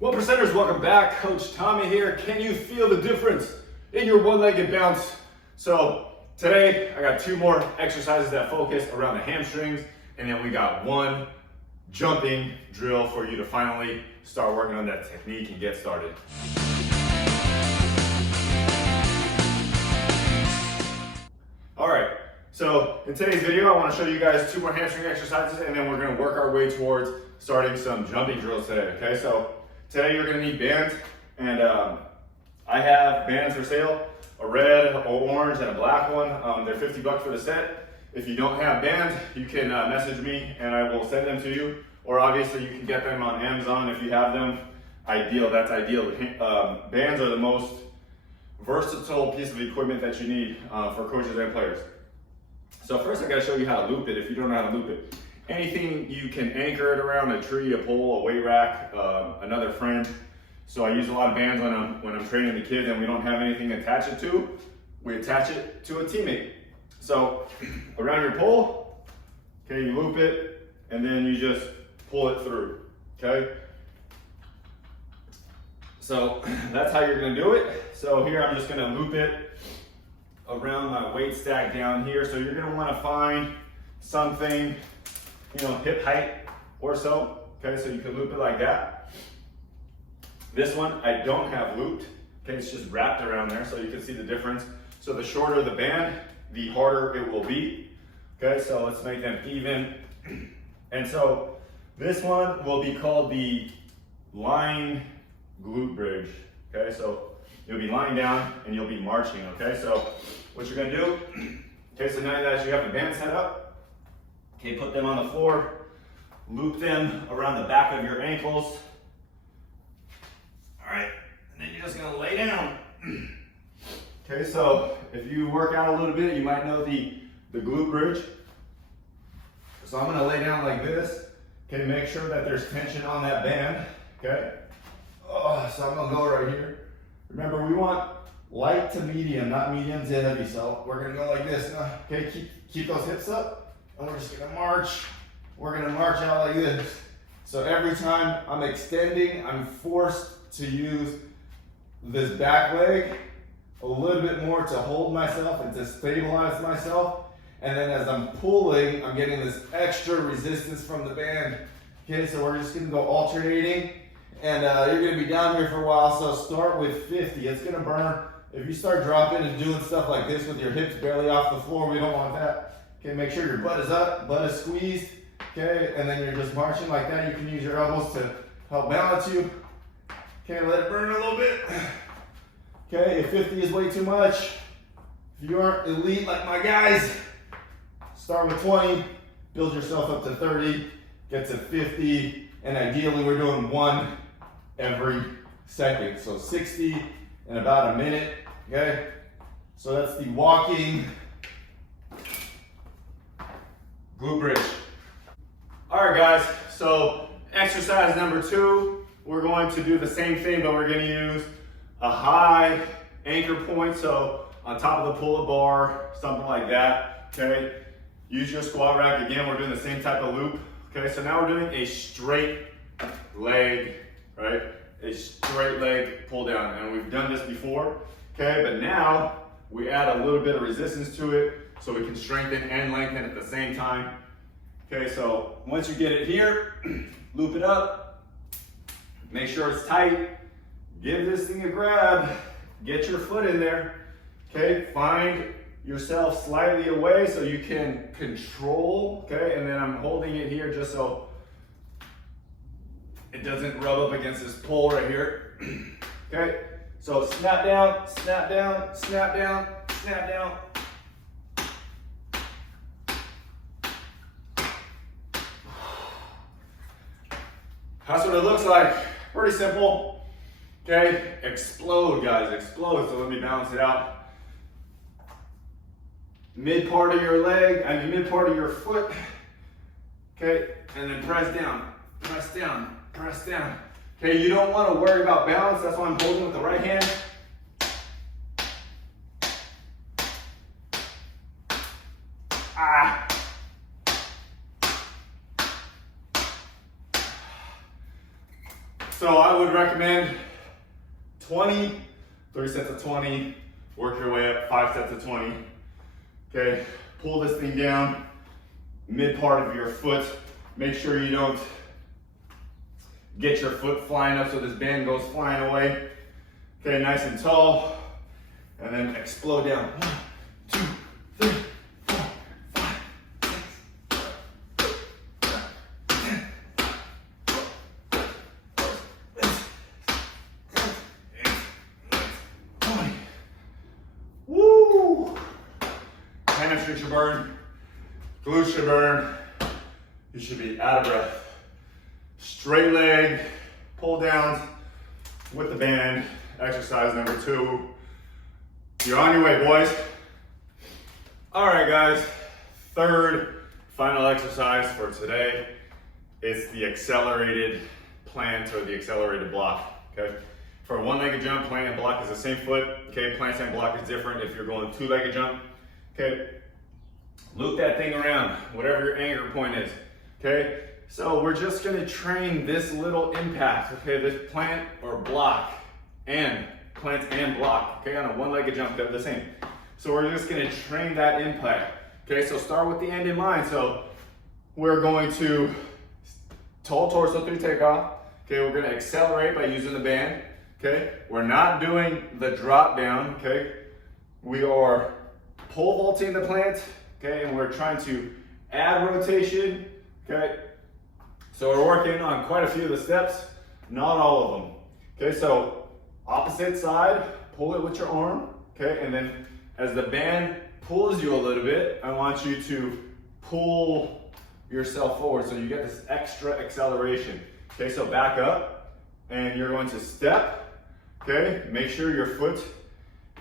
Well, percenters, welcome back. Coach Tommy here. Can you feel the difference in your one-legged bounce? So today I got two more exercises that focus around the hamstrings, and then we got one jumping drill for you to finally start working on that technique and get started. All right, so in today's video, I want to show you guys two more hamstring exercises, and then we're going to work our way towards starting some jumping drills today, okay? So today you're going to need bands, and I have bands for sale, a red, a orange, and a black one. They're $50 for the set. If you don't have bands, you can message me and I will send them to you, or obviously you can get them on Amazon if you have them. That's ideal. Bands are the most versatile piece of equipment that you need for coaches and players. So first I gotta show you how to loop it if you don't know how to loop it. Anything you can anchor it around, a tree, a pole, a weight rack, another friend. So I use a lot of bands when I'm training the kids and we don't have anything to attach it to. We attach it to a teammate. So around your pole, okay, you loop it and then you just pull it through, okay? So that's how you're gonna do it. So here I'm just gonna loop it around my weight stack down here. So you're gonna wanna find something, hip height or so, okay? So you can loop it like that. This one I don't have looped, okay? It's just wrapped around there so you can see the difference. So the shorter the band, the harder it will be, okay? So let's make them even. And so this one will be called the lying glute bridge, okay? So you'll be lying down and you'll be marching, okay? So what you're gonna do, okay, so now that you have the band set up, okay, put them on the floor, loop them around the back of your ankles. All right, and then you're just gonna lay down. Okay, so if you work out a little bit, you might know the glute bridge. So I'm gonna lay down like this, okay, make sure that there's tension on that band, okay? So I'm gonna go right here. Remember, we want light to medium, not medium to heavy. So we're gonna go like this, okay? Keep those hips up, and we're just gonna march. We're gonna march out like this. So every time I'm extending, I'm forced to use this back leg a little bit more to hold myself and to stabilize myself. And then as I'm pulling, I'm getting this extra resistance from the band. Okay, so we're just gonna go alternating. And you're gonna be down here for a while, so start with 50. It's gonna burn. If you start dropping and doing stuff like this with your hips barely off the floor, we don't want that. Okay, make sure your butt is up, butt is squeezed. Okay, and then you're just marching like that. You can use your elbows to help balance you. Okay, let it burn a little bit. Okay, if 50 is way too much, if you aren't elite like my guys, start with 20, build yourself up to 30, get to 50, and ideally we're doing one every second. So 60 in about a minute, okay? So that's the walking glute bridge. All right, guys, so exercise number 2, we're going to do the same thing, but we're gonna use a high anchor point. So on top of the pull-up bar, something like that, okay? Use your squat rack. Again, we're doing the same type of loop. Okay, so now we're doing a straight leg, right? A straight leg pull down, and we've done this before, okay? But now we add a little bit of resistance to it so we can strengthen and lengthen at the same time. Okay, so once you get it here, loop it up, make sure it's tight, give this thing a grab, get your foot in there, okay? Find yourself slightly away so you can control, okay? And then I'm holding it here just so it doesn't rub up against this pole right here, okay? So snap down, snap down, snap down, snap down. That's what it looks like. Pretty simple, okay? Explode, guys, explode. So let me balance it out. Mid part of your leg, mid part of your foot, okay? And then press down, press down, press down. Okay, you don't want to worry about balance. That's why I'm holding with the right hand. So I would recommend 20, 3 sets of 20, work your way up, 5 sets of 20. Okay, pull this thing down, mid part of your foot. Make sure you don't get your foot flying up so this band goes flying away. Okay, nice and tall, and then explode down. 1, 2, 3, 4, 5, 6, 7, 8, 9, 10. Woo! Hamstring should burn, glutes should burn. You should be out of breath. Straight leg pull downs with the band. Exercise number 2. You're on your way, boys. All right, guys. Third, final exercise for today is the accelerated plant or the accelerated block, okay? For a one-legged jump, plant and block is the same foot, okay? Plant and block is different if you're going two-legged jump, okay? Loop that thing around, whatever your anchor point is, okay? So we're just gonna train this little impact, okay? This plant or block and plant and block, okay? On a one-legged jump, they're the same. So we're just gonna train that impact, okay? So start with the end in mind. So we're going to tall torso through takeoff, okay? We're gonna accelerate by using the band, okay? We're not doing the drop down, okay? We are pole vaulting the plant, okay? And we're trying to add rotation, okay? So we're working on quite a few of the steps, not all of them. Okay, so opposite side, pull it with your arm, okay? And then as the band pulls you a little bit, I want you to pull yourself forward so you get this extra acceleration. Okay, so back up and you're going to step, okay? Make sure your foot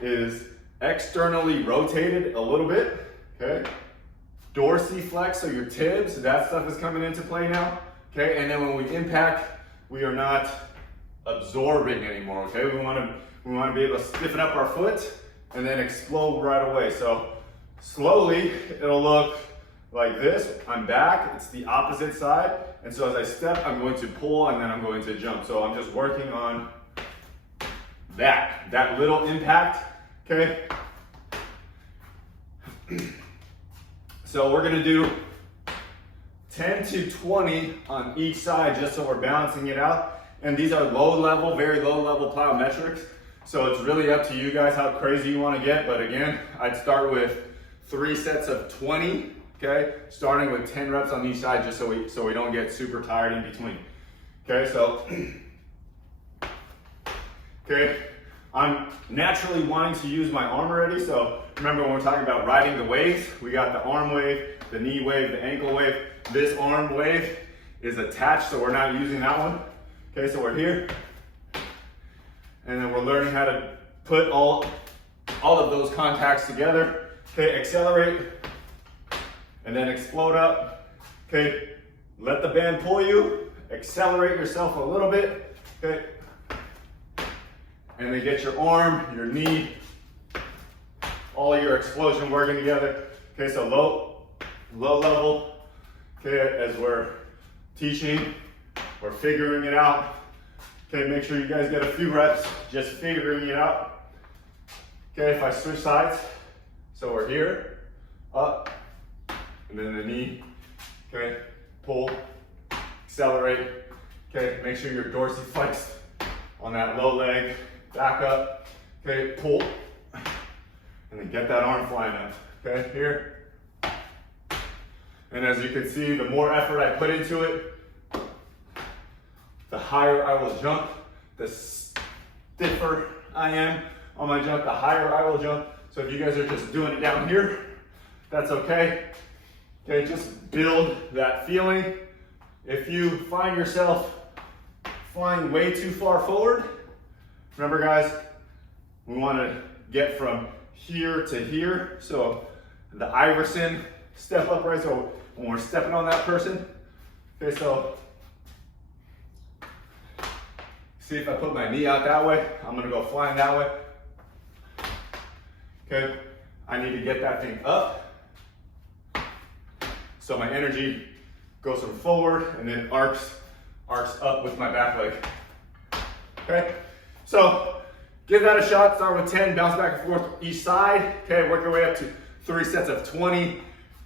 is externally rotated a little bit, okay? Dorsiflex, so your tibs, that stuff is coming into play now. Okay, and then when we impact, we are not absorbing anymore, okay? We wanna be able to stiffen up our foot and then explode right away. So slowly, it'll look like this. I'm back, it's the opposite side. And so as I step, I'm going to pull and then I'm going to jump. So I'm just working on that little impact, okay? So we're gonna do 10 to 20 on each side just so we're balancing it out. And these are low level, very low level plyometrics. So it's really up to you guys how crazy you want to get. But again, I'd start with 3 sets of 20, okay? Starting with 10 reps on each side just so we don't get super tired in between. Okay, so, okay, I'm naturally wanting to use my arm already. So remember when we're talking about riding the waves, we got the arm wave, the knee wave, the ankle wave. This arm wave is attached, so we're not using that one. Okay, so we're here. And then we're learning how to put all of those contacts together. Okay, accelerate, and then explode up. Okay, let the band pull you, accelerate yourself a little bit. Okay, and then get your arm, your knee, all your explosion working together. Okay, so low level. Okay, as we're teaching, we're figuring it out. Okay, make sure you guys get a few reps just figuring it out. Okay, if I switch sides, so we're here, up, and then the knee, okay, pull, accelerate. Okay, make sure you're dorsiflexed on that low leg, back up, okay, pull, and then get that arm flying up. Okay, here. And as you can see, the more effort I put into it, the higher I will jump. The stiffer I am on my jump, the higher I will jump. So if you guys are just doing it down here, that's okay. Okay, just build that feeling. If you find yourself flying way too far forward, remember guys, we want to get from here to here. So the Iverson Step Up, right? So when we're stepping on that person, okay, so see if I put my knee out that way, I'm gonna go flying that way. Okay, I need to get that thing up. So my energy goes from forward and then arcs up with my back leg. okay? So give that a shot, start with 10, bounce back and forth each side, okay? Work your way up to 3 sets of 20.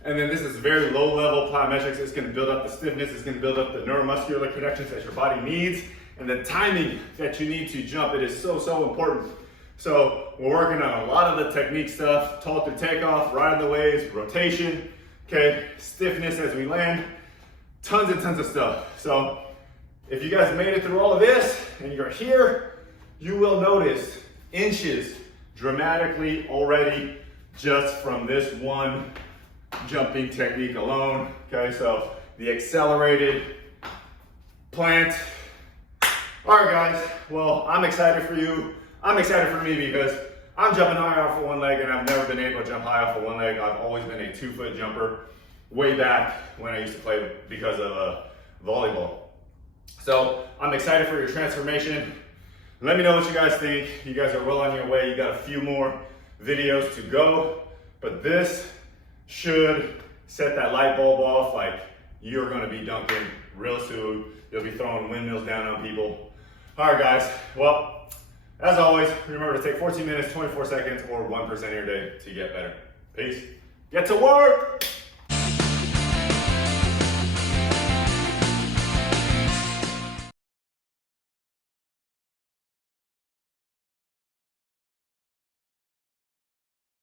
And then this is very low level plyometrics. It's gonna build up the stiffness, it's gonna build up the neuromuscular connections that your body needs, and the timing that you need to jump. It is so, so important. So we're working on a lot of the technique stuff, toe through takeoff, riding the waves, rotation, okay? Stiffness as we land, tons and tons of stuff. So if you guys made it through all of this and you're here, you will notice inches dramatically already just from this one jumping technique alone, okay? So the accelerated plant. All right, guys, well, I'm excited for you. I'm excited for me because I'm jumping high off of one leg and I've never been able to jump high off of one leg. I've always been a 2-foot jumper way back when I used to play because of volleyball. So I'm excited for your transformation. Let me know what you guys think. You guys are well on your way. You got a few more videos to go, but this should set that light bulb off. Like, you're gonna be dunking real soon. You'll be throwing windmills down on people. All right, guys, well, as always, remember to take 14 minutes, 24 seconds, or 1% of your day to get better. Peace. Get to work.